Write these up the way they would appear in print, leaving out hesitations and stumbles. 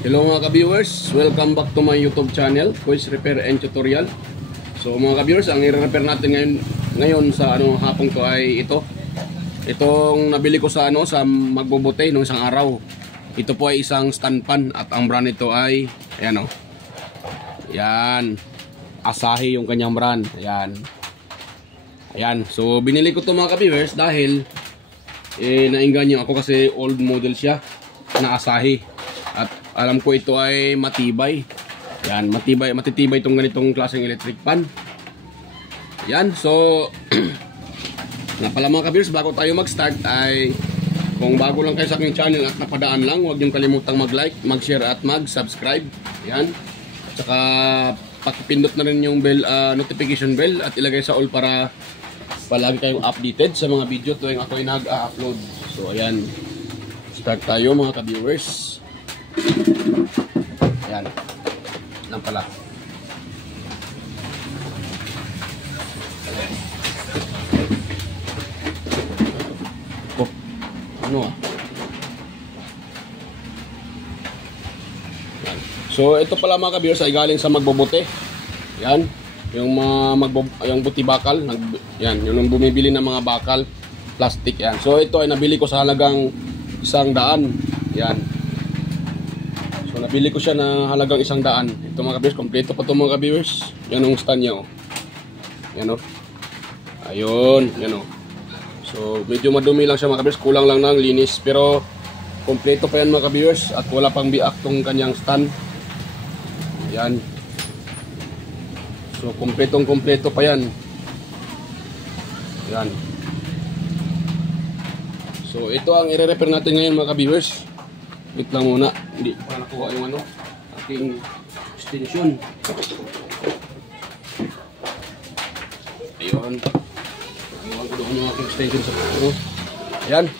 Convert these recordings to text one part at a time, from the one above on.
Hello mga ka-viewers, welcome back to my YouTube channel, Quiz Repair and Tutorial. So mga ka-viewers, ang i-repair natin ngayon sa hapong to ay ito. Itong nabili ko sa sa magbobote nung isang araw. Ito po ay isang stand pan at ang brand nito ay ayan Yan. Asahi yung kanyang brand. Ayan. Ayan. So binili ko to mga ka-viewers dahil nainganyo ako kasi old model siya na Asahi. At alam ko ito ay matibay. Yan, matitibay itong ganitong klaseng electric pan. Yan, so nga pala mga ka-viewers, bago tayo mag-start ay kung bago lang kayo sa aking channel at napadaan lang, huwag niyong kalimutang mag-like, mag-share at mag-subscribe. Yan. At saka pakipindot na rin yung bell, notification bell at ilagay sa all para palagi kayong updated sa mga video tuwing ako ay nag-upload. So ayan, start tayo mga ka-viewers. Ayan lang pala. Oh, ano Ayan. So ito pala mga ka-viewers ay galing sa magbobote. Yan, yung yung buti bakal, yan, yung bumibili ng mga bakal plastic yan. So ito ay nabili ko sa halagang 100. Yan. So nabili ko siya na halagang 100. Ito mga ka-viewers, kompleto pa ito mga ka-viewers. Yan ang stand niya Yan Ayun, yan So medyo madumi lang siya mga ka-viewers, kulang lang ng linis, pero kompleto pa yan mga ka-viewers at wala pang biak tong kanyang stand. Yan. So kompleto pa yan. Yan. So ito ang i-repair natin ngayon mga ka-viewers. Wait lang muna, hindi pa nakuha yung aking extension. Ayun. Iwan ko doon yung aking extension sa puto. Ayan.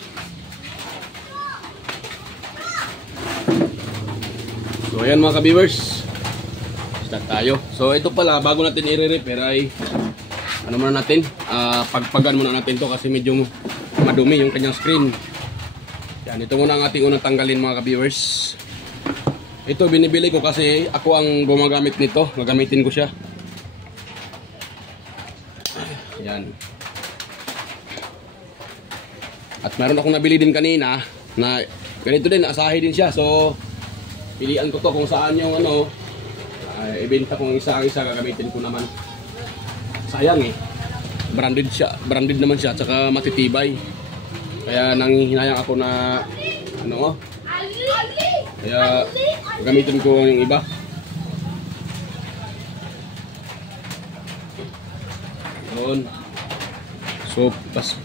So ayan mga ka-viewers, start tayo. So ito pala, bago natin i-repair ay muna natin, pagpagan muna natin to kasi medyo madumi yung kanyang screen. Yan, ito muna ang ating unang tanggalin mga ka-viewers. Ito binibili ko kasi ako ang gumagamit nito, gagamitin ko siya. Yan. At meron akong nabili din kanina na ganito din, Asahi din siya. So pilian ko to kung saan yung ibenta kong isa-isa, gagamitin ko naman. Sayang branded siya, branded naman siya, at saka matitibay. Kaya nanghihinayang ako na kaya gamitin ko yung iba. Yun. So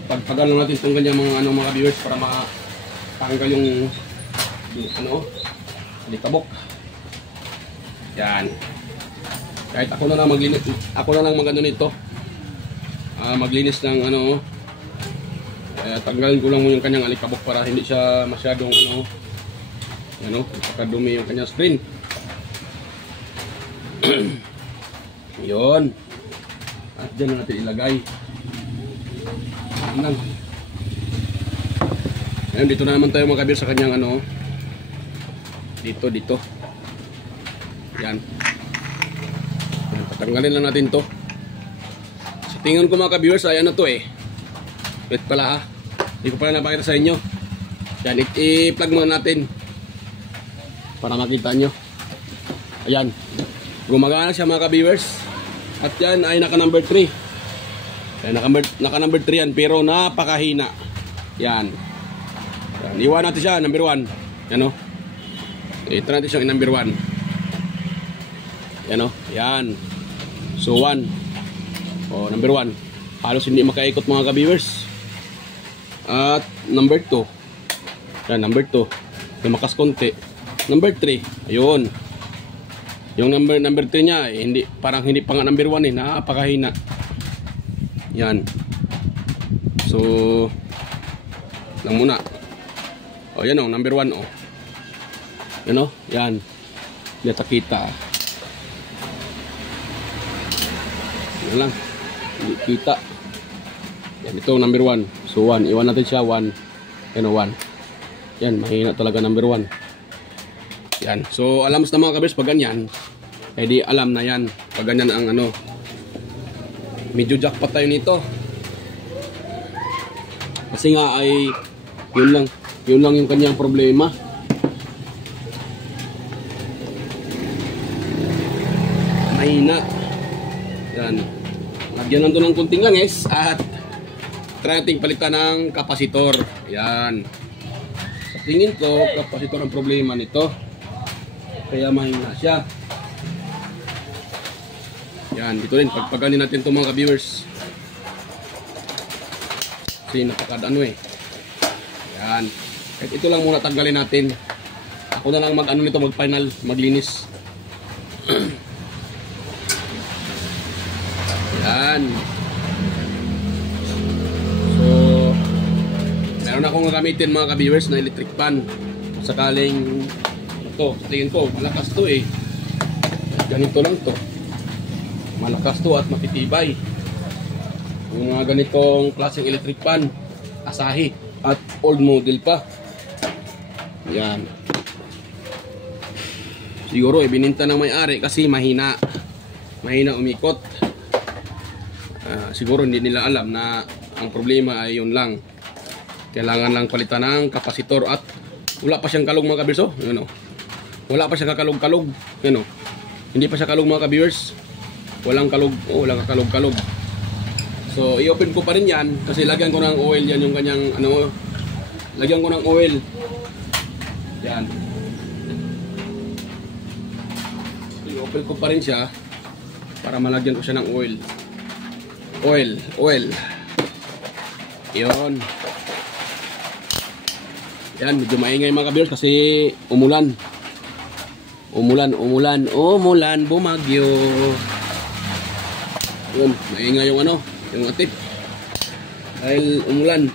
pagpagan natin itong ganyan mga viewers para matanggal yung likabok. Yan. Kahit ako na lang maglinis, nito. Maglinis ng tanggalin ko lang yung kanyang alikabok para hindi siya masyadong kadumi yung kanyang screen. Yun. At dyan na natin ilagay. Ayun, dito na naman tayo mga ka-viewers sa kanyang dito. Yan. Patanggalin lang natin to. Sa tingin ko mga ka-viewers ay wait pala hindi ko pala napakita sa inyo. Yan, i-plug muna natin para makita nyo. Ayan, gumagana siya mga ka-viewers. At yan ay naka number 3. Yan, naka number 3 yan, pero napakahina. Yan. Yan, iwan natin siya number 1. Yan ito natin siyang number 1. Yan yan. So 1. Number 1. Halos hindi makaikot mga ka-viewers. At number 2. Yan, number 2. Lumakas konti. Number 3. Ayun. Yung number 3 niya, parang hindi pa nga number 1 napakahina. Yan. So lang muna. Yan number 1 Yan yan. Hindi kita. Yan lang. Hindi kita. Yan, ito number 1. So 1, iwan natin siya 1. 1. Yan, mahina talaga number 1. Yan. So alam sa mga kabiyers pag ganyan, eh di alam na yan. Pag ganyan ang ano, medyo jackpot tayo nito. Kasi nga ay yun lang yung kanyang problema. Mahina. Yan. Lagyan lang to ng kunting langis at try nating palitan ng kapasitor. Yan. Sa tingin ko, kapasitor ang problema nito. Kaya mahina siya. Yan, dito rin. Pagpaganin natin itong mga viewers. Kasi napakadano eh. Yan. Kahit ito lang muna tanggalin natin. Ako na lang mag-ano nito, mag-final, maglinis. Yan. So, meron akong gagamitin mga ka-viewers na electric pan. Sakaling ito, tingin ko, malakas to eh. Ganito lang to. Malakas to at matitibay. Yung mga ganitong klaseng electric pan, Asahi at old model pa. Yan. Siguro bininta ng may-ari kasi mahina umikot. Siguro hindi nila alam na ang problema ay yun lang. Kailangan lang palitan ng kapasitor at wala pa siyang kalog mga kabirso. Yun o. Wala pa siyang kakalog-kalog. Yun o. Hindi pa siya kalog mga kabiwers. Walang kalog. Walang kakalog-kalog. So i-open ko pa rin yan kasi lagyan ko ng oil yan yung kanyang ano. Lagyan ko ng oil. Yan. I-open ko pa rin siya para malagyan ko siya ng oil. Oil. Yun. Yan, medyo maingay mga kabiyers kasi umulan, bumagyo. Yun, maingay yung ano, yung atip. Dahil umulan.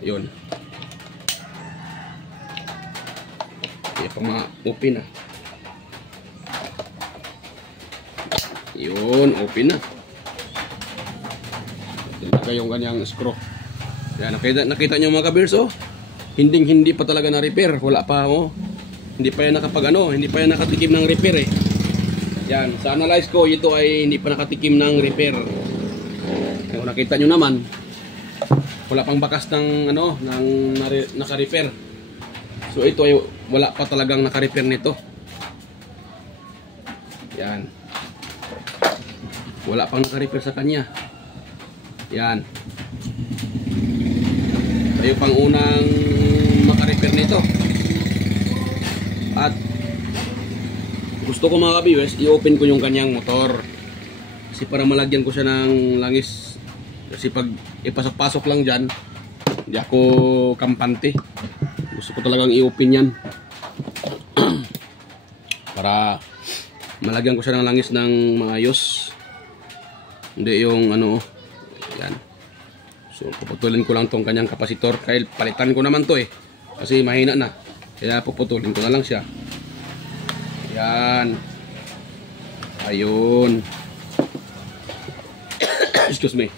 Yun. Kaya pa ma-open na. Yun, open na. Talaga yung kanyang screw. Yan, nakita nyo mga kabirso, hindi pa talaga na-repair. Wala pa, oh. Hindi pa yan hindi pa yan nakatikim ng repair eh. Yan, sa analyze ko, ito ay hindi pa nakatikim ng repair. Kung nakita nyo naman, wala pang bakas ng ano, naka-repair. So ito ay wala pa talagang naka-repair nito. Yan. Wala pang naka-repair sa kanya. Yan. Tayo pang unang maka-repair nito. At gusto ko mga ka-viewers, i-open ko yung kanyang motor. Kasi para malagyan ko siya ng langis. Kasi pag ipasok-pasok lang dyan, hindi ako kampante. Gusto ko talagang i-open yan. Para malagyan ko siya ng langis ng maayos. Hindi yung ano, yan. So puputulin ko lang tong kanyang kapasitor. Kaya palitan ko naman to eh. Kasi mahina na. Kaya puputulin ko na lang siya. Yan. Ayun. Excuse me.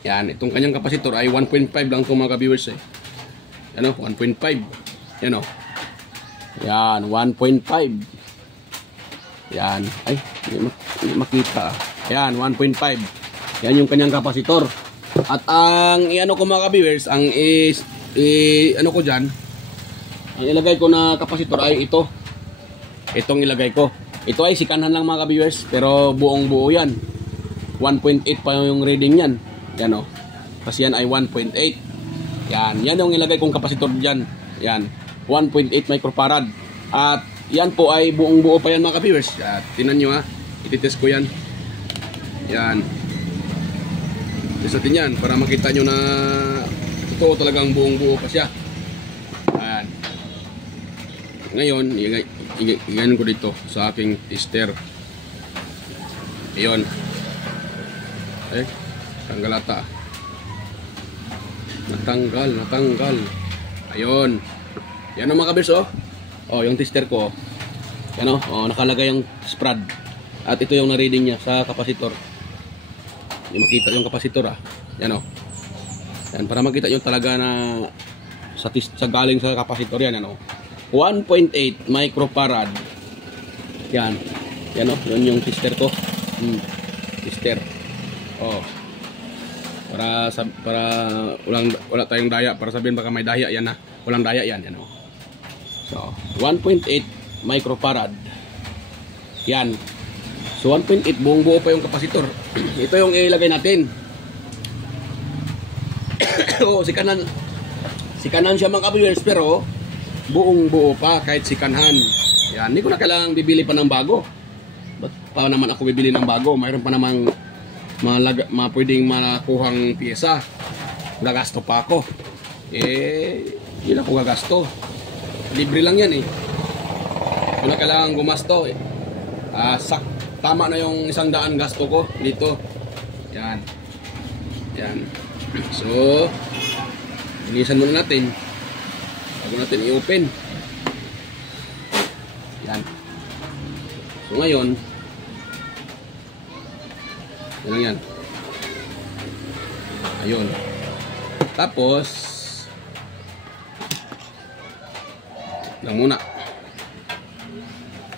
Yan, itong kanyang kapasitor ay 1.5 lang itong mga ka-viewers eh. Yan o, 1.5. Yan o. Yan, 1.5. Yan. Ay, hindi makita. Yan, 1.5. Yan yung kanyang kapasitor. At ang i-ano ko mga ka-viewers, ang ano ko dyan, ang ilagay ko na kapasitor ay ito. Itong ilagay ko. Ito ay sikanhan lang mga ka-viewers, pero buong buo yan. 1.8 pa yung reading yan. Yan o. Kasi yan ay 1.8. Yan. Yan yung ilagay kong kapasitor dyan. Yan. 1.8 microfarad. At yan po ay buong buo pa yan mga ka-viewers. At tinan nyo ha. Ititest ko yan. Yan. Test natin yan para makita nyo na ito talagang buong buo pa siya. Yan. Ngayon, igayin ko dito sa aking tester. Ayun. Eh. Tanggal ata. Natanggal. Ayun. Yan ang mga kabers oh. Oh, yung tester ko. Yan o, nakalagay yung spread. At ito yung na-reading niya sa kapasitor. Hindi makita yung kapasitor Yan o. Yan, para makita nyo talaga na sa galing sa kapasitor yan. 1.8 microfarad. Yan. Yan o, yun yung sister ko. Sister. Oh. Para wala tayong daya. Para sabihin baka may daya yan walang daya yan. Yan o. So, 1.8 microfarad. Yan. So 1.8 buong buo pa yung kapasitor. Ito yung ilagay natin. Sikanan siya mga ka-viewers, pero buong buo pa kahit sikanhan. Yan, hindi ko na kailangang bibili pa ng bago. Ba't pa naman ako bibili ng bago? Mayroon pa namang pwedeng makuhang pyesa. Gagasto pa ako. Hindi na ako gagasto. Libre lang yan Hindi na kailangan gumasto tama na yung 100 gasto ko dito. Yan. Yan. So, linisan muna natin bago natin i-open. Yan. So ngayon, yan lang yan. Ayun. Tapos lang muna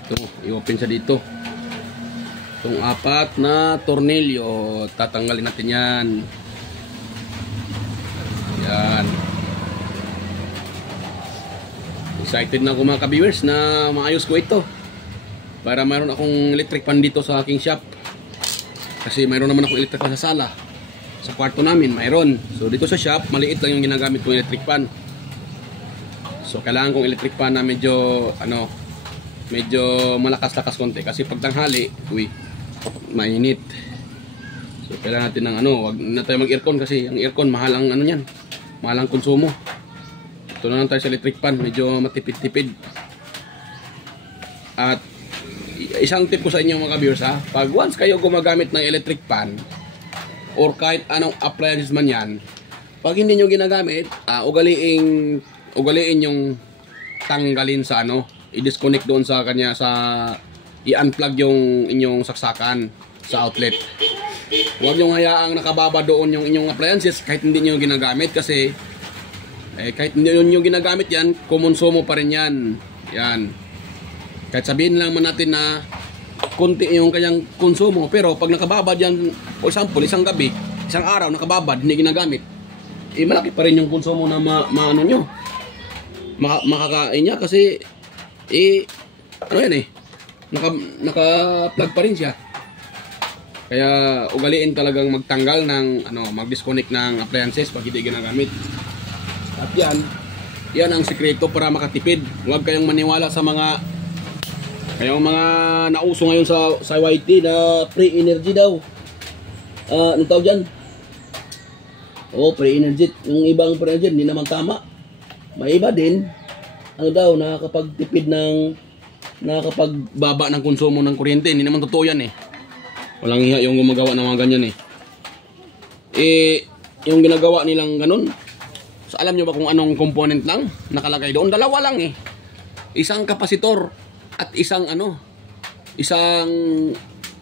ito, i-open siya dito. Itong 4 na tornilyo, tatanggalin natin yan. Yan. Excited na ako mga ka-viewers na maayos ko ito. Para mayroon akong electric fan dito sa aking shop. Kasi mayroon naman akong electric fan sa sala. Sa kwarto namin, mayroon. So dito sa shop, maliit lang yung ginagamit kong electric fan. So kailangan kong electric fan na medyo malakas-lakas konti. Kasi pag tanghali, mainit. So kailangan natin ng wag na tayo mag-aircon kasi ang aircon mahal ang niyan. Mahal ang konsumo. Ito na lang tayo sa electric fan, medyo matipid-tipid. At isang tip ko sa inyo mga ka-viewers pag once kayo gumagamit ng electric fan or kahit anong appliances man yan, pag hindi nyo ginagamit, ugaliin yung tanggalin sa i-disconnect doon sa kanya i-unplug yung inyong saksakan sa outlet. Huwag nyo hayaang nakababa doon yung inyong appliances kahit hindi nyo ginagamit kasi kahit hindi nyo ginagamit yan, kumonsumo pa rin yan. Yan. Kahit sabihin lang man natin na kunti yung kanyang konsumo, pero pag nakababad yan, for example, isang gabi, isang araw nakababad, hindi ginagamit, malaki pa rin yung konsumo na makakain niya kasi naka-plug pa rin siya. Kaya ugaliin talagang magtanggal ng mag-disconnect ng appliances pag hindi ginagamit. At yan ang sikreto para makatipid. Huwag kayong maniwala sa mga nauso ngayon sa YT na free energy daw. Anong tawag dyan? Free energy. Yung ibang free energy hindi naman tama. May iba din nakakapagtipid nakakapagbaba ng konsumo ng kuryente. Hindi naman totoo yan Walang hiya yung gumagawa ng mga ganyan yung ginagawa nilang ganun. So alam nyo ba kung anong component lang nakalagay doon? Dalawa lang Isang kapasitor at isang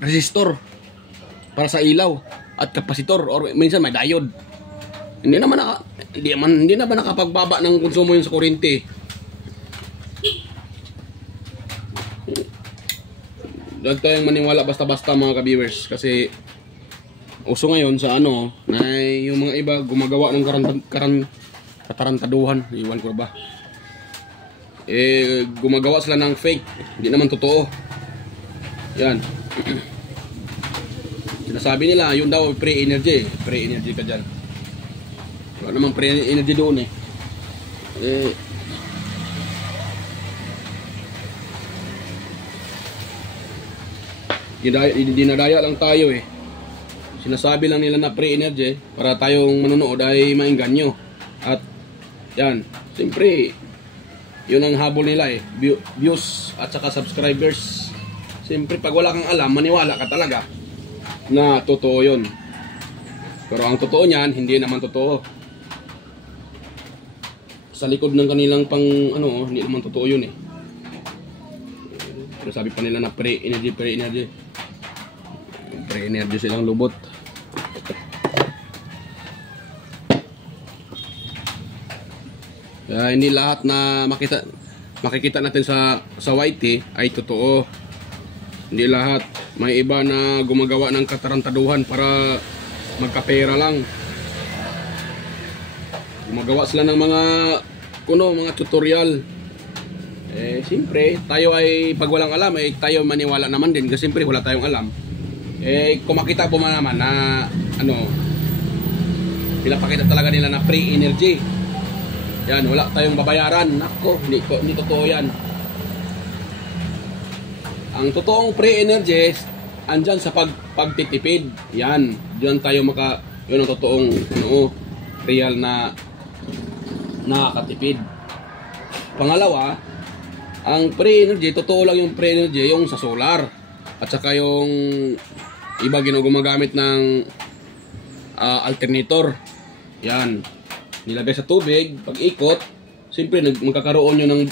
resistor para sa ilaw at kapasitor or minsan may diode. Hindi naman nakapagbaba ng konsumo yung sa kuryente. Huwag tayong maniwala basta-basta mga ka-viewers kasi uso ngayon sa na yung mga iba gumagawa ng katarantaduhan, iwan ko ba, gumagawa sila ng fake, hindi naman totoo. Yan. Sinasabi nila yun daw free energy ka dyan. Wala namang free energy doon dinadaya lang tayo Sinasabi lang nila na free energy para tayong manonood ay maingganyo. At yan, siyempre yun ang habol nila views at saka subscribers. Siyempre pag wala kang alam, maniwala ka talaga na totoo yun. Pero ang totoo niyan, hindi naman totoo. Sa likod ng kanilang hindi naman totoo yun Pero sabi pa nila na pre-energy. Pre-energy silang lubot. Kaya hindi lahat na makikita natin sa YT ay totoo. Hindi lahat. May iba na gumagawa ng katarantaduhan para magkapera lang. Gumagawa sila ng mga tutorial. Siyempre, tayo ay pag walang alam, tayo maniwala naman din kasi siyempre wala tayong alam. Kung makita po man naman na pinapakita talaga nila na free energy. Yan, wala tayong babayaran. Nako, hindi totoo yan. Ang totoong free energy andyan sa pagtitipid. Yan, diyan tayo yun ang totoong real na nakakatipid. Pangalawa, ang free energy, totoo lang yung free energy yung sa solar. At saka yung iba gumagamit ng alternator. Yan, nilagay sa tubig, pag ikot, siyempre magkakaroon yun ng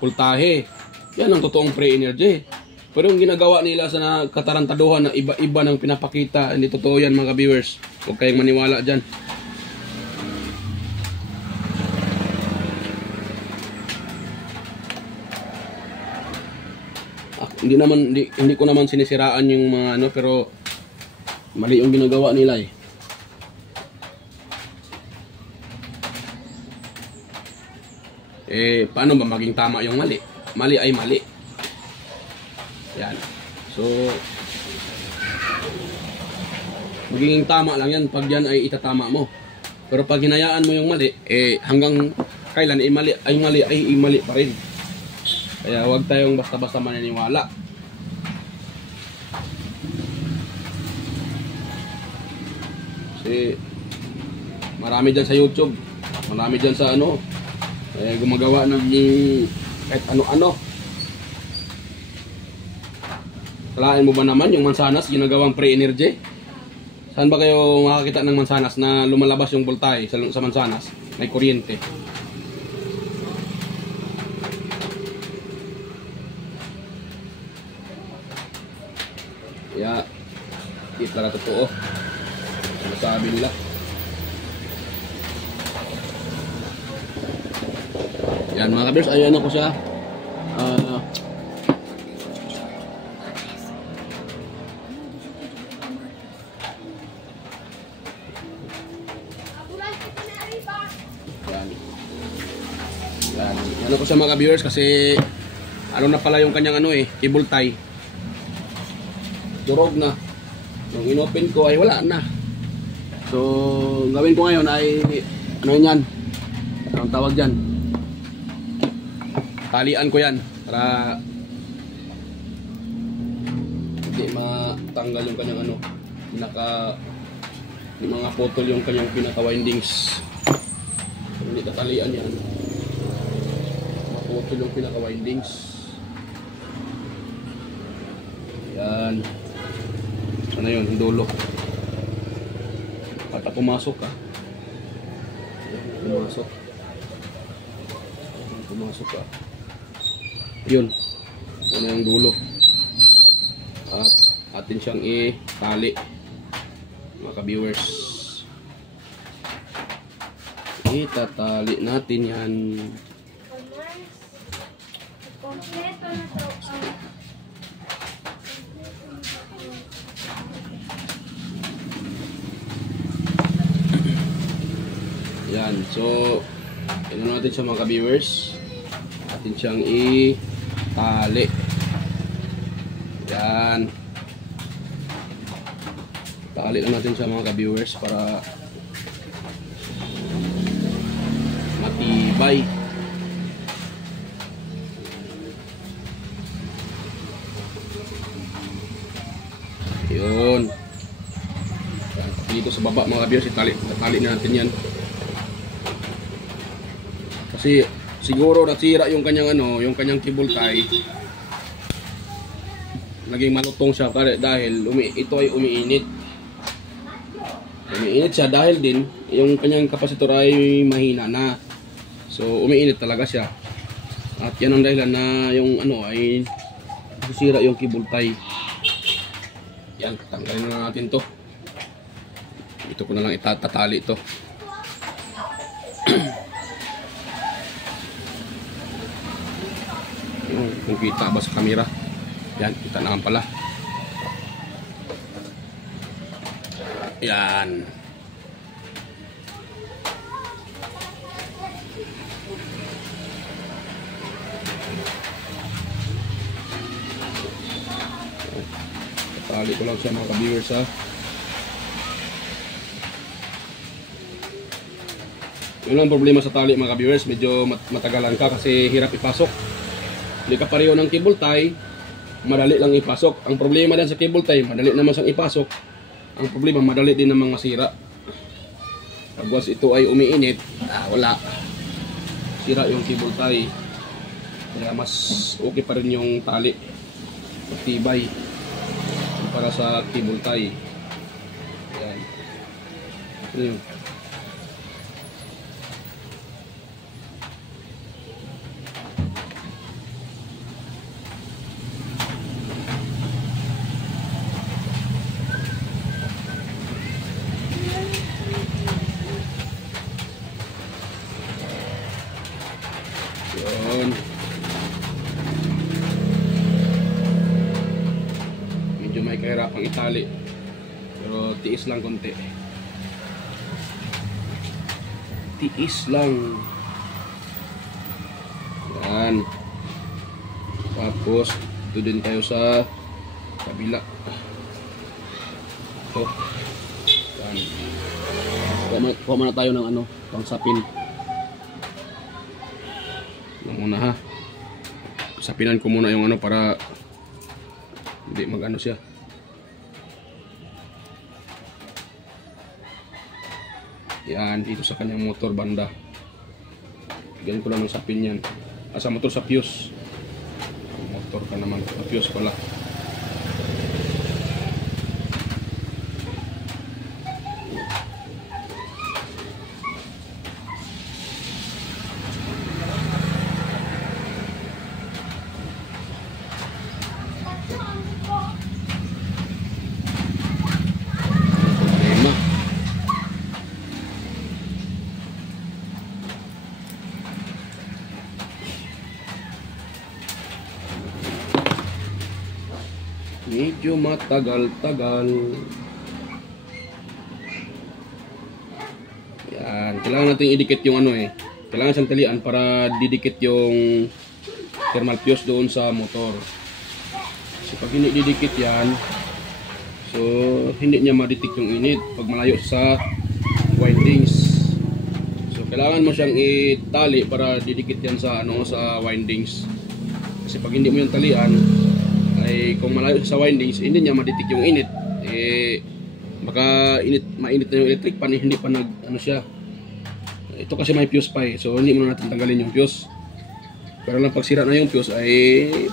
voltahe. Yan ang totoong free energy. Pero yung ginagawa nila sa katarantaduhan na iba-iba ng pinapakita, hindi totoo yan mga viewers. Huwag kayong maniwala dyan. Hindi ko naman sinisiraan yung mga pero mali yung ginagawa nila paano ba maging tama yung mali? Mali ay mali. Yan. So magiging tama lang yan pag yan ay itatama mo. Pero pag hinayaan mo yung mali, hanggang kailan mali pa rin. Kaya huwag tayong basta-basta maniniwala. Kasi marami dyan sa YouTube, marami dyan sa gumagawa ng kahit ano-ano. Kalain mo ba naman yung mansanas ginagawang pre-energy? Saan ba kayo makakita ng mansanas na lumalabas yung voltahe sa mansanas? May kuryente. Kaya, hindi talaga totoo. Ano sabi nila? Yan mga kabers, ayan ako siya. Yan ako siya mga viewers kasi na pala yung kanyang cable tie. Durog na. Nung inopen ko ay wala na. So, gawin ko ngayon ay yan? Anong tawag dyan? Talian ko yan para hindi matanggal yung kanyang mga putol yung kanyang pinaka-windings. So, hindi tatalian yan. Maputol yung pinaka-windings. Yan. Sana yun, yung dulo. At pumasok ka. Pumasok ka. Yun. Ano yung dulo. At atin siyang itali. Mga ka-viewers. Itatali natin yan. Kompleto na to. Yan, so natin siya mga ka-viewers. Atin siyang itali. Yan. Tali lang natin siya mga ka-viewers para matibay. Yun. Yan, dito sa baba mga ka-viewers, itali natin yan. Kasi siguro nasira yung kanyang yung kanyang cable tie. Naging malutong siya dahil ito ay umiinit. Umiinit siya dahil din yung kanyang kapasitor ay mahina na. So umiinit talaga siya. At yan ang dahilan na yung ay Masisira yung cable tie. Yan, tanggalin na natin to. Ito ko na lang itatatali ito. Kung kita ba sa camera. Yan, kita naman pala. Yan. Tatali ko lang siya mga ka-viewers ha. Yun lang problema sa tali mga ka-viewers, medyo matagalan ka kasi hirap ipasok. Hindi ka pareho ng cable tie, madali lang ipasok. Ang problema din sa cable tie, madali naman siyang ipasok. Ang problema, madali din namang masira. Pagwas ito ay umiinit, wala. Sira yung cable tie. Kaya mas okay pa rin yung tali. Matibay. Para sa cable tie. Yan. Yun. Yun. Medyo may kahirapang itali. Pero tiis lang konti. Tiis lang. Yan. Tapos, ito din tayo sa kabila. Ito. Yan. Kuha muna tayo ng ano, pangsapin. Muna ha. Sapinan ko muna yung ano para hindi mag-ano siya. Yan, dito sa kanyang motor banda. Ganyan ko lang ng sapin yan. Sa motor sa fuse. Motor ka naman. Sa fuse pala. Medyo matagal-tagal. Yan, kailangan natin idikit yung ano kailangan siyang talian para didikit yung thermal fuse doon sa motor. So pag hindi didikit yan, so hindi niya ma-detect yung init pag malayo sa windings. So kailangan mo siyang itali para didikit yan sa ano, sa windings. Kasi pag hindi mo yung talian, ay kung malayo sa windings, hindi niya ma-detect yung init. Baka mainit na yung electric pan, hindi pa nag ano siya. Ito kasi may fuse pa so hindi mo na natin tanggalin yung fuse. Pero lang pag sira na yung fuse ay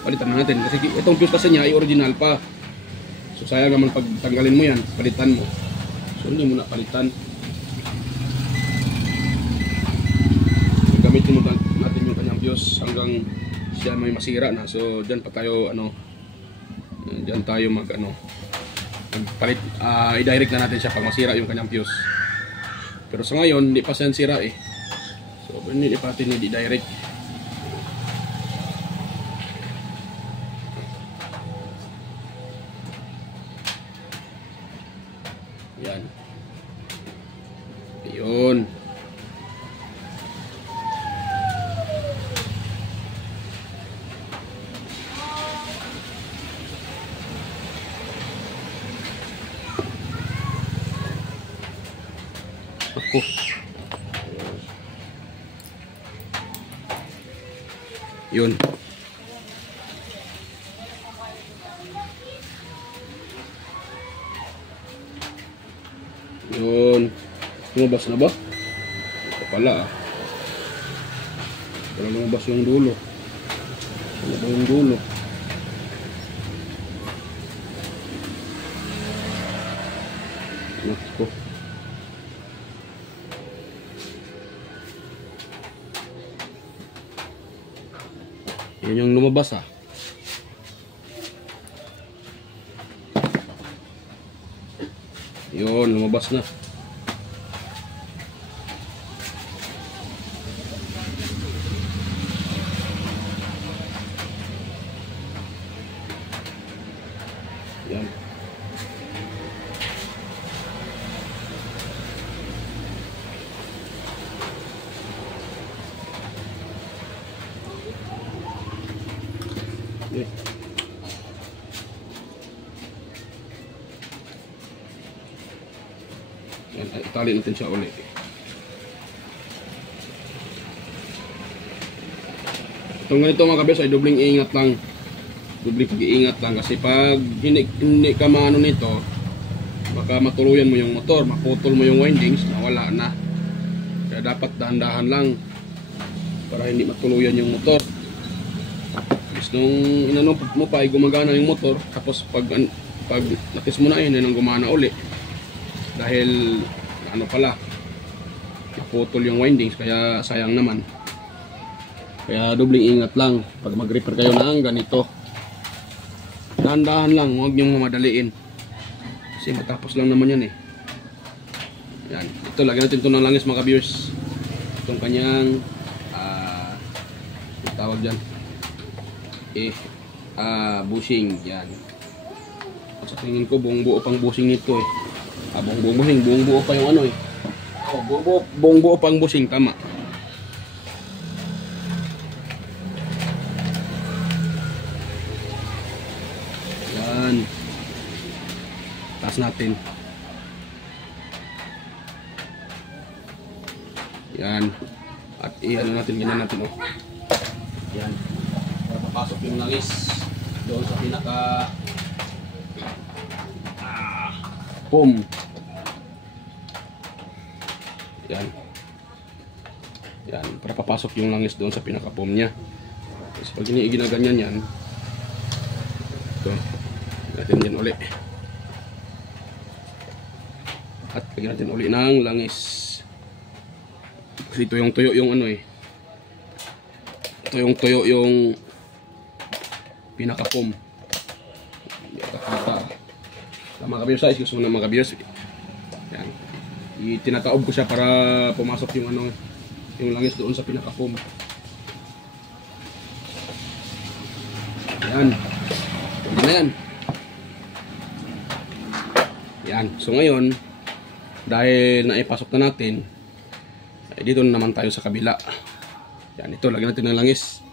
palitan na natin. Kasi itong fuse kasi niya ay original pa. So sayang naman pag tanggalin mo yan, palitan mo. So hindi mo na palitan. Gamitin mo natin yung kanyang fuse hanggang siya may masira na. So dyan pa tayo diyan tayo magpalit, i-direct na natin siya pag masira yung kanyang fuse. Pero sa ngayon hindi pa siya sira so hindi pa natin i-direct. Yan, yun. Ako. Yun. Yun. Lumabas na ba? Ito pala Wala lumabas yung dulo. Wala ba yung dulo? Naku. Yan yung lumabas Yun, lumabas na. Yan. Okay. Yan, itali natin siya ulit. Itong ganito mga kabiyers ay dobling ingat lang. Dobling pag-iingat lang kasi pag hindi ka maano nito, baka matuluyan mo yung motor, maputol mo yung windings, nawala na. Kaya dapat dahan-dahan lang para hindi matuluyan yung motor. Tapos nung inano mo pa ay gumagana yung motor, tapos pag natis mo na yun, yun ang gumana uli. Dahil ano pala, naputol yung windings, kaya sayang naman. Kaya dobling ingat lang pag mag-repair kayo ng ganito. Dahan-dahan lang, huwag niyong mamadaliin. Kasi matapos lang naman yan eh. Yan, ito lagyan natin ito ng langis mga ka-viewers. Itong kanyang tawag dyan bushing. Yan. At sa tingin ko buong buo pang bushing nito eh. Buong buo pa yung ano eh. Buong buo pang bushing, tama. Yan. Taas natin. Yan. At i-ano natin, ganyan natin oh. Yan. Para papasok yung langis doon sa pinaka foam. Yan. Yan. Para papasok yung langis doon sa pinaka foam niya. Kasi pag ginaganyan yan, ito. Natin din uli. At lagyan natin uli ng langis. Kasi ito yung tuyo yung ano eh. Ito yung tuyo yung pinaka-foam. Hindi kakata. Mga ka-beer size, gusto mo na mga ka-beer. Yan. Itinataob ko siya para pumasok yung ano, yung langis doon sa pinaka-foam. Yan. Pwede na yan. Yan. So ngayon, dahil naipasok na natin, dito na naman tayo sa kabila. Yan, ito lagyan natin ng langis.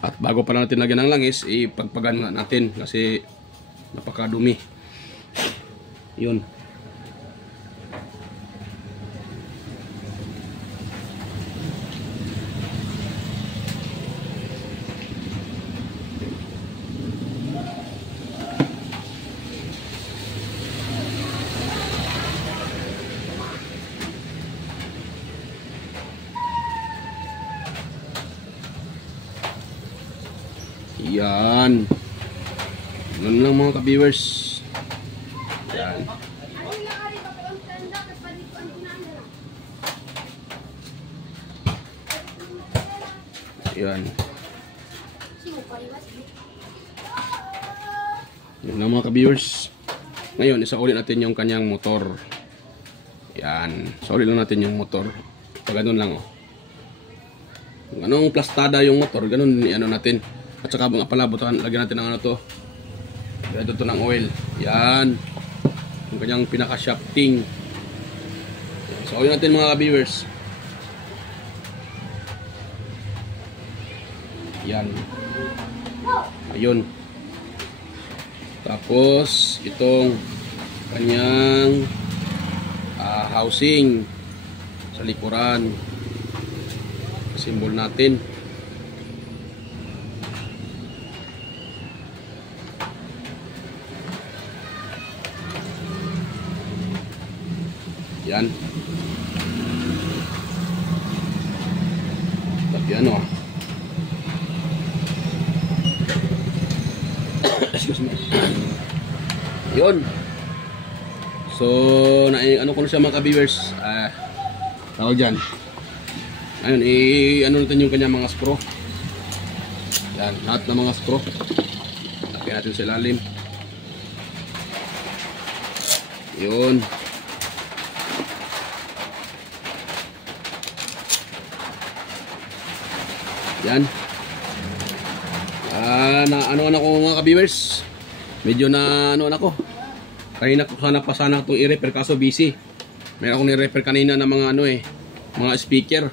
At bago pa natin lagyan ng langis, ipagpagan nga natin kasi napakadumi. Yun. Yan. Ganun lang mga ka-viewers. Yan. Yan. Yan lang mga ka-viewers. Ngayon, isauli natin yung kanyang motor. Yan. Isauli lang natin yung motor. Pag ganun lang oh. Kung anong plastada yung motor, ganun ano natin. At saka mga pala, lagyan natin ng ano to. Lagyan ito ng oil. Yan. Yung kanyang pinaka-shafting. So, yun natin mga viewers. Yan. Ayun. Tapos, itong kanyang housing sa likuran. Simbol natin. Yan. Tapi ano excuse me. Yun. So, ano ko na siya mga ka-viewers. Tawag dyan. Ayun, ano natin yung kanya mga screw. Yan, lahat ng mga screw. Lagyan natin sa ilalim. Yun. Yan. Na ano ko mga ka-viewers. Medyo na ano ako. Kanina ko sana itong i-repair kaso busy. Meron akong ni-repair kanina ng mga ano mga speaker.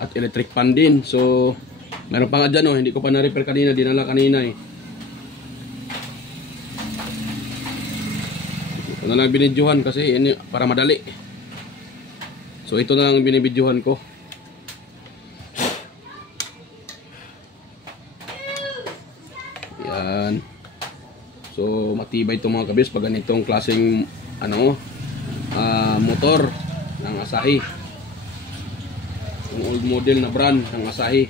At electric fan din. So, meron pa nga dyan hindi ko pa na-repair kanina, dinala kanina Ito na lang binidyohan kasi para madali. So, ito na lang binibidyohan ko. Yan. So, matibay itong mga kabis pag ganitong klaseng motor ng Asahi. Yung old model na brand ng Asahi.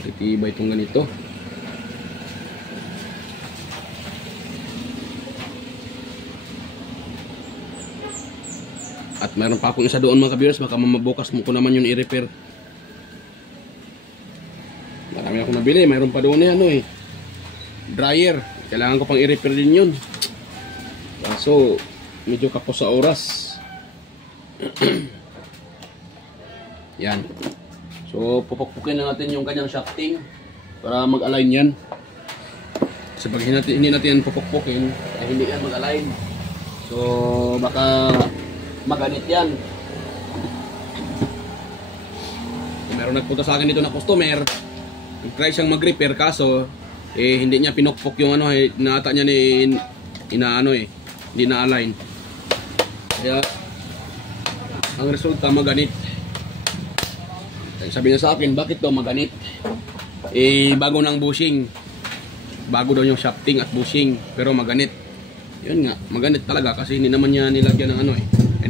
Matibay itong ganito. At mayroon pa akong isa doon mga kabiyers, baka mamabukas mo ko naman yung i-repair. Marami akong nabili, mayroon pa doon dryer. Kailangan ko pang i-repair din yun. So, medyo kapos sa oras. Yan. So, pupukpukin na natin yung kanyang shafting para mag-align yan. Kasi pag hindi natin yan pupukpukin, ay hindi yan mag-align. So, baka maganit yan. So, meron nagpunta sa akin dito na customer. Try siyang mag-repair kaso hindi niya pinukpok yung nata niya hindi na-align. Kaya ang resulta maganit. Sabi niya sa akin, bakit daw maganit? Bago ng bushing. Bago daw yung shafting at bushing, pero maganit. Yun nga, maganit talaga kasi hindi naman niya nilagyan ng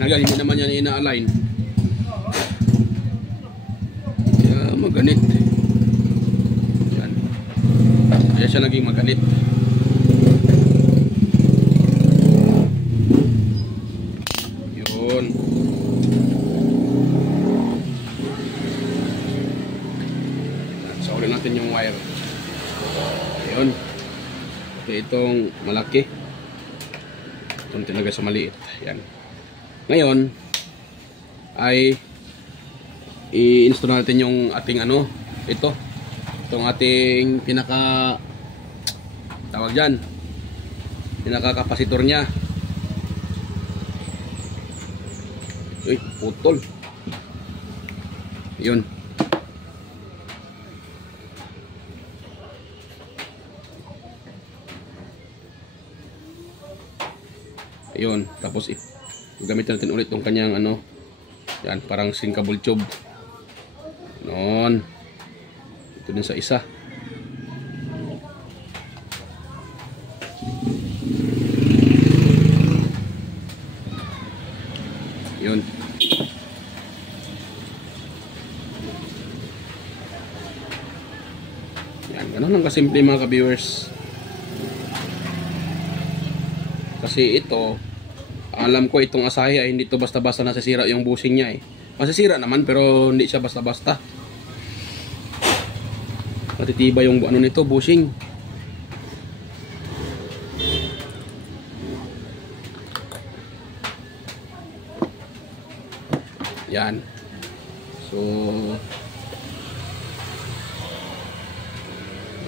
hindi naman niya ina-align. Kaya maganit. Kaya siya naging maganit. Yun. So ulit natin yung wire. Yun. Okay, itong malaki. Itong tinagay sa maliit. Yan. Ngayon ay i-install natin yung ating itong ating tawag dyan, pinaka-kapasitor nya. Uy, putol. Yun. Ayun, tapos gamitin natin ulit tong kanyang yan, parang sinkable tube. Noon. Ito din sa isa. Yun. Yan, ganun lang kasimple mga ka-viewers. Kasi ito, alam ko itong Asahi ay hindi to basta-basta nasisira yung bushing niya Masisira naman pero hindi siya basta-basta. Matitiba yung nito, bushing. Yan. So,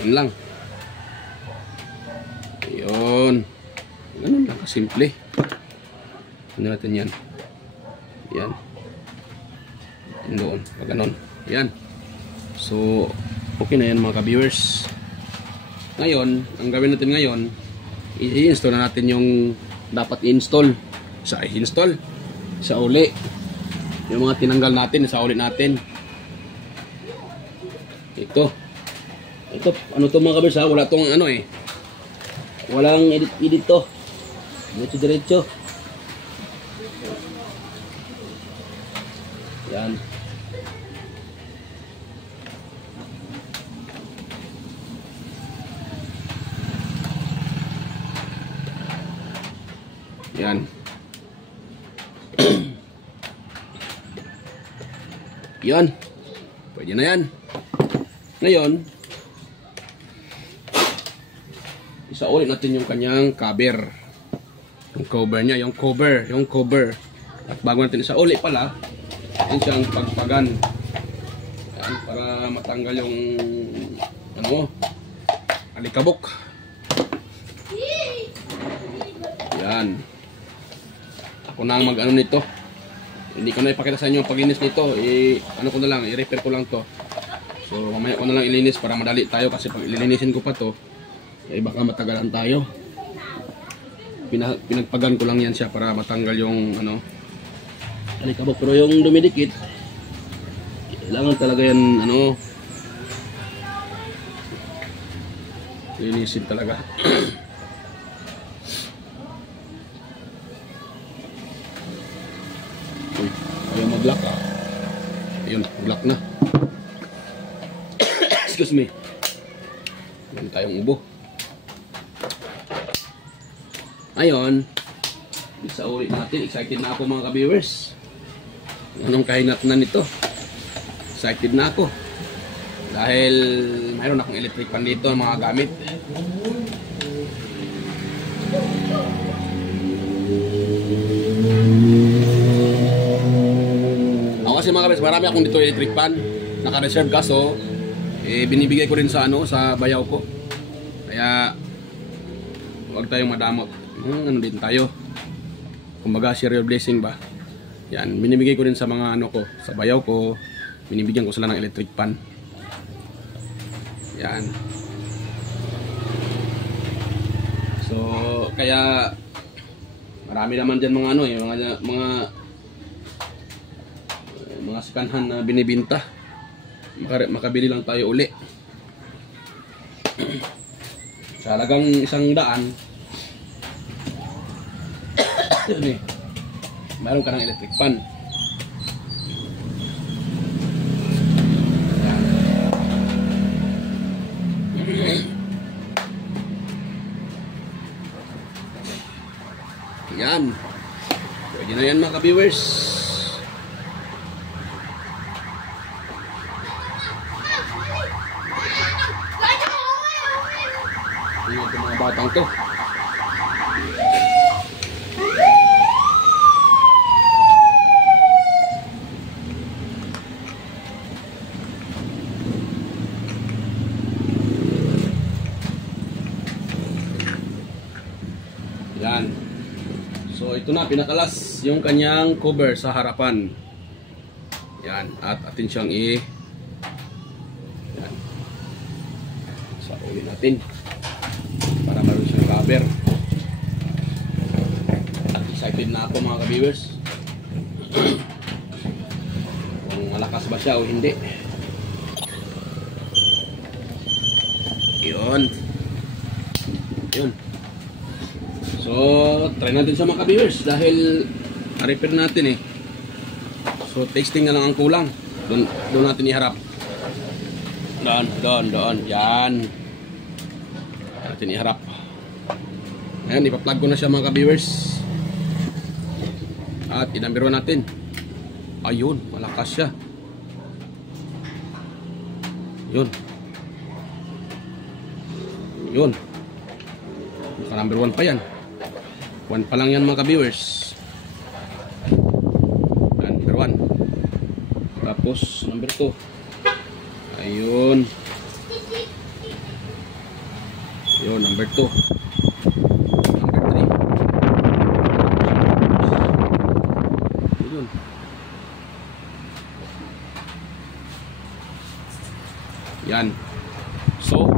yun lang. Yun. Ganun lang kasimple. Ano natin yan. Yan. Yan doon. Pag ganun. Yan. So, okay na yan mga ka-viewers. Ngayon, ang gawin natin ngayon, i-install na natin yung dapat i-install. Sa uli. Yung mga tinanggal natin, sa uli natin. Ito, ano to mga ka-viewers wala tong walang edit to. Diretso. Yan. Yan. Yan. Pwede na yan. Ngayon, isa ulit natin yung kanyang cover. Yung cover niya, yung cover. At bago natin isa uli pala, atin siyang pagpagan. Yan, para matanggal yung ano, alikabok. Yan. Ako na ang mag-ano nito. Hindi ko na ipakita sa inyo ang paglinis nito. Ano ko na lang, i-repair ko lang to. So mamaya ko na lang ilinis para madali tayo kasi pag ilinisin ko pa to, baka matagalan tayo. Pinagpagan ko lang yan siya para matanggal yung ano, alikabok. Pero yung dumidikit, kailangan talaga yan ano, linisin talaga. Uy, ayaw mag-lock ah. Ayun, mag-lock na. Excuse me. Meron tayong ubo. Ayun, isa ulit natin. Excited na ako mga ka-viewers. Anong kahinatnan nito? Excited na ako. Dahil mayroon akong electric pan dito ng mga gamit. Ako kasi mga ka-viewers, marami akong dito electric pan. Naka-reserve kaso binibigay ko rin sa ano, sa bayaw ko. Kaya huwag tayong madamot. Ano din tayo. Kumbaga share your blessing ba. Yan, binibigay ko rin sa mga ano ko, sa bayaw ko. Binibigyan ko sila ng electric pan. Yan. So, kaya marami naman diyan mga ano mga sikanhan na binibenta. Makabili lang tayo uli. Sa halagang 100, yun eh, mayroon ka ng electric pan. Yan. Pwede na yan mga ka-viewers. Ito mga batang to. Yan. So ito na, pinakalas yung kanyang cover sa harapan. Yan. At atin siyang yan. Sa ulit natin. Para meron siyang cover. At excited na ako mga ka-viewers. Kung malakas ba siya o hindi. Yun. Yun. So, try natin sa mga ka-viewers dahil repair natin eh. So, testing na lang ang kulang. Doon natin iharap. Doon. Yan. Natin iharap. Ayan, ipa-plug ko na siya mga ka-viewers. At inambiro natin. Ayun, malakas siya. Yun. Naka number 1 pa yan. 1 pa lang yan mga ka-viewers. Number 1. Tapos number 2. Ayun. Yun, number 2. Number 3. Yun. Yan. So,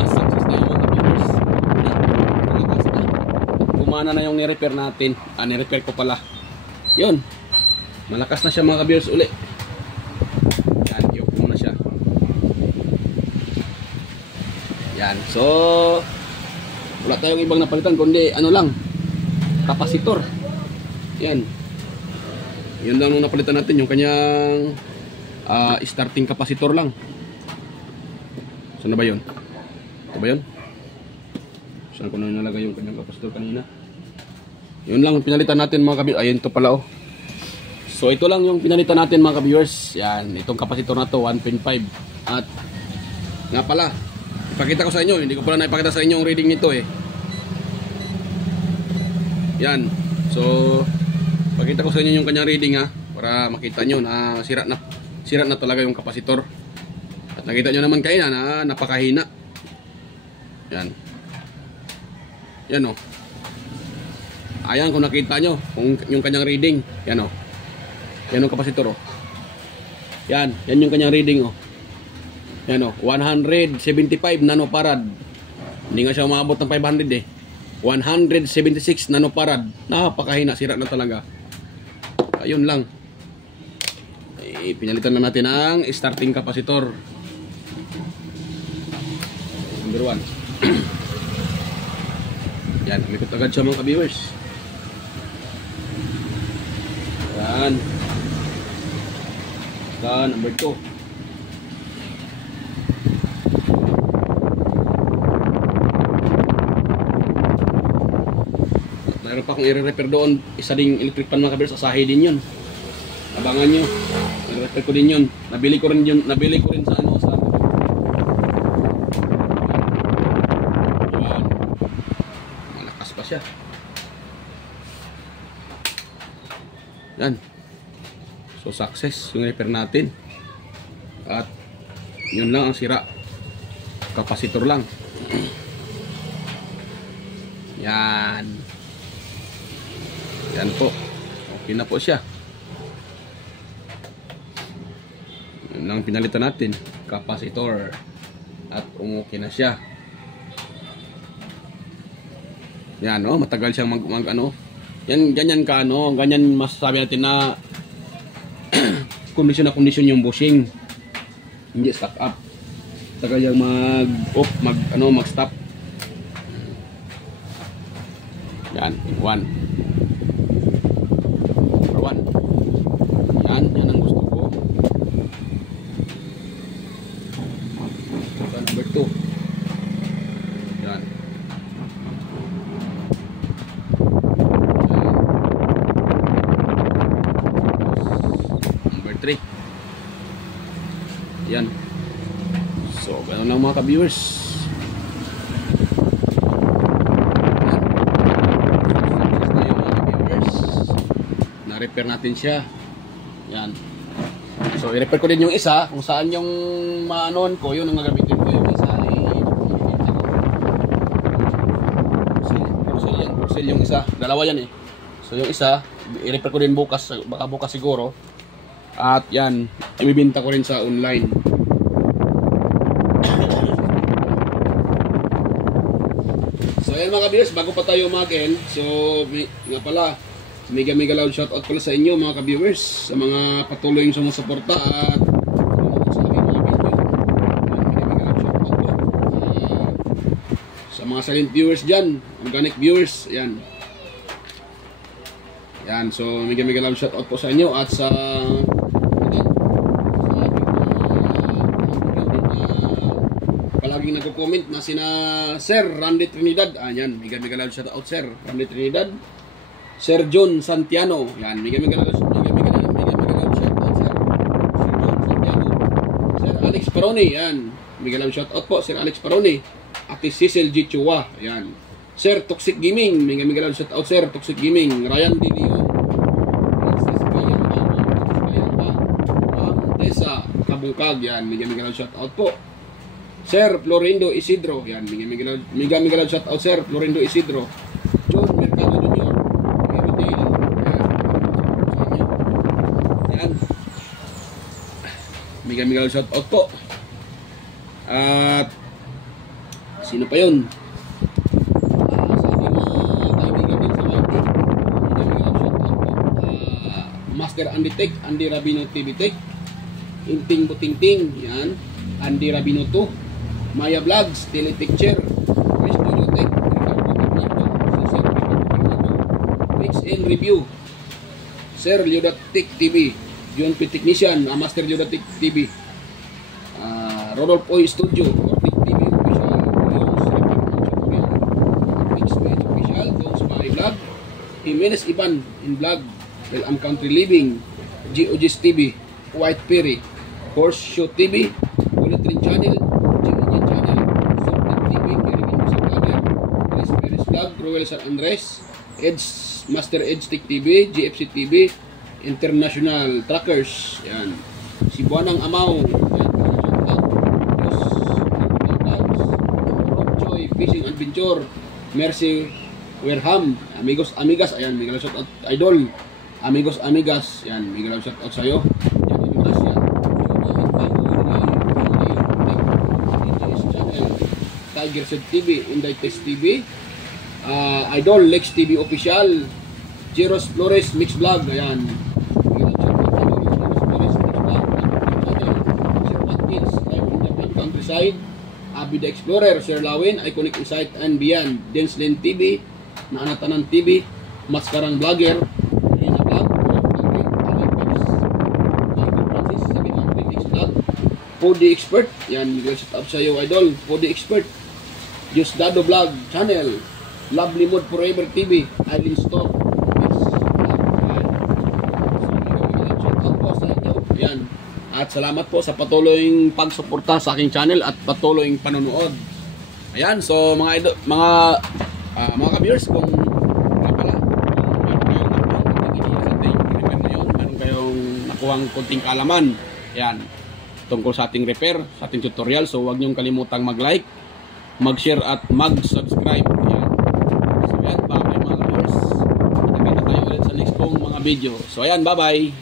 success na yung mga viewers. Malakas na. Kumana na yung ni-repair natin. Ni-repair ko pala. Yun. Malakas na siya mga viewers uli. Yan, i-off muna siya. Yan. So, wala tayong ibang napalitan kundi ano lang, kapasitor. Yan. Yun lang nung napalitan natin, yung kanyang starting kapasitor lang. Saan na ba yun? Ito ba yun? Saan ko na nalagay yung kanyang kapasitor kanina? Yun lang pinalitan natin mga ka-viewers. Ayun to pala oh. So ito lang yung pinalitan natin mga ka-viewers. Yan, itong kapasitor na to 1.5. At nga pala, ipakita ko sa inyo, hindi ko pala naipakita sa inyo yung reading nito eh. Yan. So Pakita ko sa inyo yung kanyang reading ha, para makita nyo na sira na talaga yung kapasitor. At nakita nyo naman kayo na napakahina. Yan. Yan o. Ayan kung nakita nyo kung yung kanyang reading. Yan o. Yan yung kapasitor o. Yan yung kanyang reading o. Yan o, 175 nanofarad. Hindi nga siya umabot ng 500 eh. 176 nanofarad. Napakahina, sira na talaga. Ayun lang. Pinalitan na natin ang starting kapasitor. Number 1. Yan, umikot agad siya mga ka-viewers. Yan. Yan, number 2. Mayroon pa akong i-repair doon. Isa ding electric pan mga ka-viewers. Asahi din yun. Abangan nyo. I-repair ko din yun. Nabili ko rin sa ano. Sa yan. Malakas pa siya. Yan. So success yung repair natin. At yun lang ang sira. Kapasitor lang. Yan. Yan po. Okay na po siya. Yan lang pinalitan natin. Kapasitor. At okay na siya. Yan o. Matagal siyang mag ano. Yan, ganyan ka ano. Ganyan masasabi natin na kondisyon na kondisyon yung bushing. Hindi stuck up. Tagal yung mag-off, mag-stop. Yan, 1. Yan ang gusto ko. Yan, number 2. Yan. Number 3. Yan. So, ganun lang mga ka-viewers. Na-repair natin siya. Yan. So, i-repair ko din yung isa. Kung saan yung maanon ko, yun ang gagamitin ko. Yung isa Crucial yung isa. Dalawa yan eh. So, yung isa, i-repair ko din bukas. Baka bukas siguro. At yan, ibibinta ko rin sa online. So, yan mga ka-viewers, bago pa tayo mag-end. So, nga pala, mega loud shoutout pala sa inyo mga ka-viewers, sa mga patuloy yung sumusuporta at sa aking mga video. Mega loud shoutout po. Sa mga silent viewers dyan, organic viewers, yan. Yan, so mega loud shoutout po sa inyo at sa palaging nagko-comment na sina Sir Randy Trinidad. Yan, mega loud shoutout Sir Randy Trinidad. Sir John Santiano. Yan, mega loud shout out Sir John Santiano. Sir Alex Paroni, yan. Mega loud shout out po Sir Alex Paroni. Ate Cecil G. Chua, yan. Sir Toxic Gaming, mega loud shout out Sir Toxic Gaming. Ryan D. Leon. Francis Kayamba. Tessa Kabungkag, yan. Mega loud shout out po. Sir Florindo Isidro, yan. Mega loud shout out Sir Florindo Isidro. John Mercado Jr. Mega shout out po. At sino pa yun? Sa ating mga kaibigan din sa YT. Mega shout out po. Master Andy Tech, Andy Rabino TV Tech. Inting Butingting, yan. Andy Rabino 2. Maya Vlogs, Telepicture. Chris Studio Tech. XN Review. Sir Liodatic TV. John P. Technician, Master Liodatic TV. Rodolph Oy Studio, Ortic TV Official, XPH Official, Dons Bahay Vlog, Jimenez Iban in Vlog, Am Country Living, GOG's TV, White Perry, Horseshoe TV, Bulletin Channel, Jimmy Channel, Subnet TV, Kerry Music Vlogger, Chris Perez Vlog, Ruel San Andres, Edge, Master Edge Tech TV, GFC TV, International Truckers, yan. Si Buanang Amaw, Rob Choi, Fishing Adventure, Mercy Werham, Amigos Amigas, ayan, may shout out idol. Amigos Amigas, yan, may shout out sa'yo. Yan, Amigas, yan. Tiger Set TV, Inday Test TV, Idol Lex TV Official, Jeros Flores Mix Vlog, ayan. Countryside, Abida Explorer, Sir Lawin, Iconic Insight and Beyond, Denslen TV, Naanatanan TV, Maskarang Vlogger, Lina Vlog, Francis, Sabitang Critics Vlog, Podi Expert, yan, shout out sa'yo idol, Podi Expert, Diosdado Vlog Channel, Lovely Mood Forever TV, Eileen Store, shout out po sa inyo, yan. At salamat po sa patuloying pagsuporta sa aking channel at patuloying panonood. Ayan, so mga ka-viewers, kung meron kayong nakuhang konting kaalaman, ayan, tungkol sa ating repair, sa ating tutorial, so huwag niyong kalimutang mag-like, mag-share at mag-subscribe. Ayan. So ayan, bye-bye mga ka-viewers. Kita tayo ulit sa next kong mga video. So ayan, bye-bye.